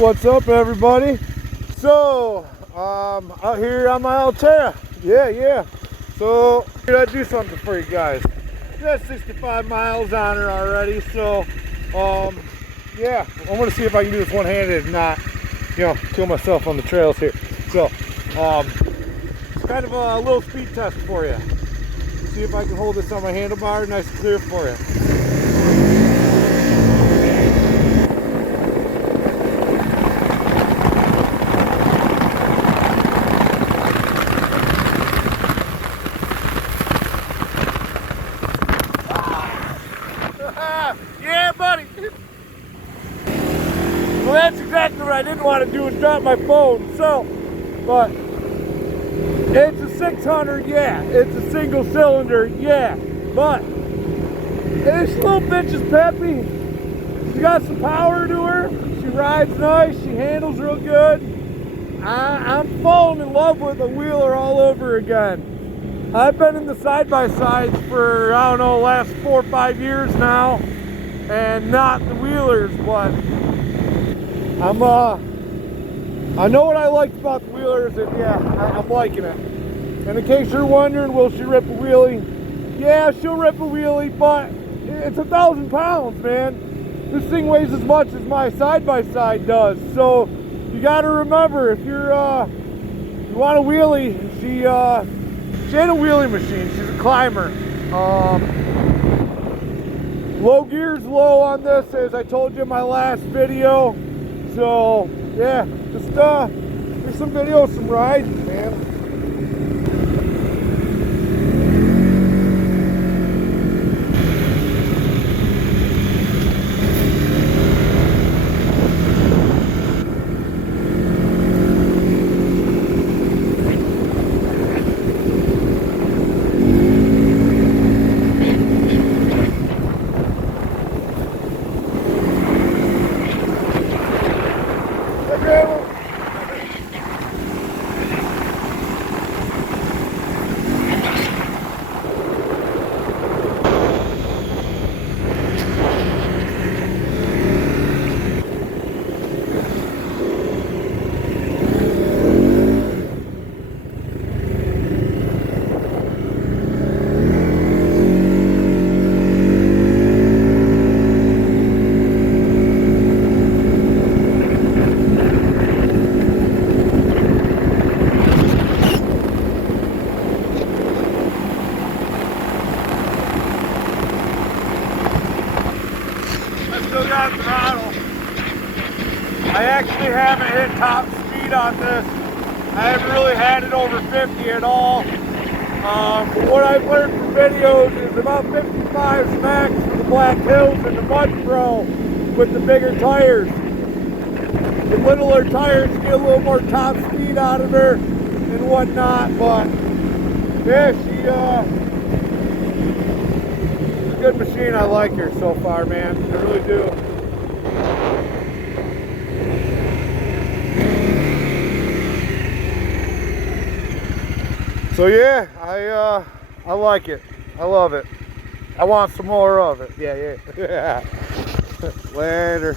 What's up, everybody? So, out here on my Alterra. Yeah. So, I do something for you guys. Got 65 miles on her already, so, yeah. I'm gonna see if I can do this one-handed and not, kill myself on the trails here. So, it's kind of a little speed test for you. See if I can hold this on my handlebar nice and clear for you. Yeah, buddy. Well, that's exactly what I didn't want to do, is drop my phone. So, but it's a 600, yeah. It's a single cylinder, yeah. But this little bitch is peppy. She got some power to her. She rides nice. She handles real good. I'm falling in love with a wheeler all over again. I've been in the side-by-sides for, I don't know, the last 4 or 5 years now, and not the wheelers, but I know what I liked about the wheelers, and yeah, I'm liking it. And in case you're wondering, will she rip a wheelie? Yeah, she'll rip a wheelie, but it's 1,000 pounds, man. This thing weighs as much as my side-by-side does, so you gotta remember, if you want a wheelie, she ain't a wheelie machine, she's a climber. Low gear's low on this, as I told you in my last video. So yeah, just here's some videos, some rides, man. Still got throttle. I actually haven't hit top speed on this. I haven't really had it over 50 at all. But what I've learned from videos is about 55 max for the Black Hills and the Mud Pro with the bigger tires. The littler tires get a little more top speed out of her and whatnot, but yeah, she's a good machine. I like her so far, man. I really do. So yeah, I like it. I love it. I want some more of it. Yeah. Later.